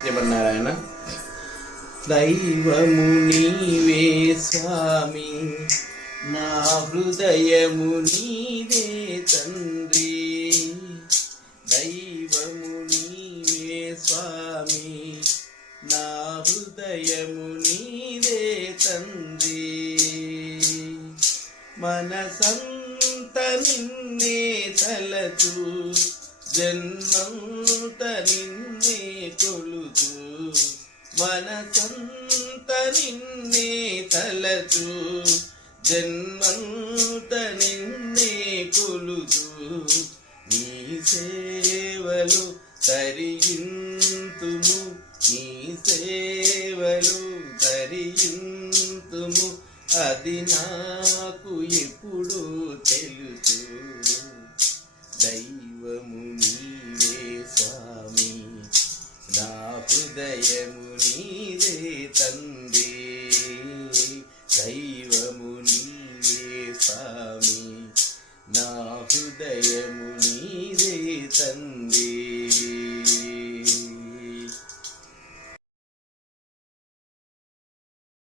నారాయణ. దైవము నీవే స్వామి, నా హృదయము నీవే తండ్రి. దైవము నీవే స్వామి, నా హృదయము నీవే తండ్రి. మనసంత నిన్నే తలచు, జన్మంత నిన్నే కొలుతూ. మనసంత నిన్నే తలచు, జన్మంత నిన్నే కొలుతూ. నీ సేవలు తరింతుము, నీ సేవలు తరింతుము. అది నాకు ఎప్పుడు తెలుసు. దైవము నీవే స్వామి, నా హృదయము నీవే తండ్రి. దైవము నీవే స్వామి, నా హృదయము నీవే తండ్రి.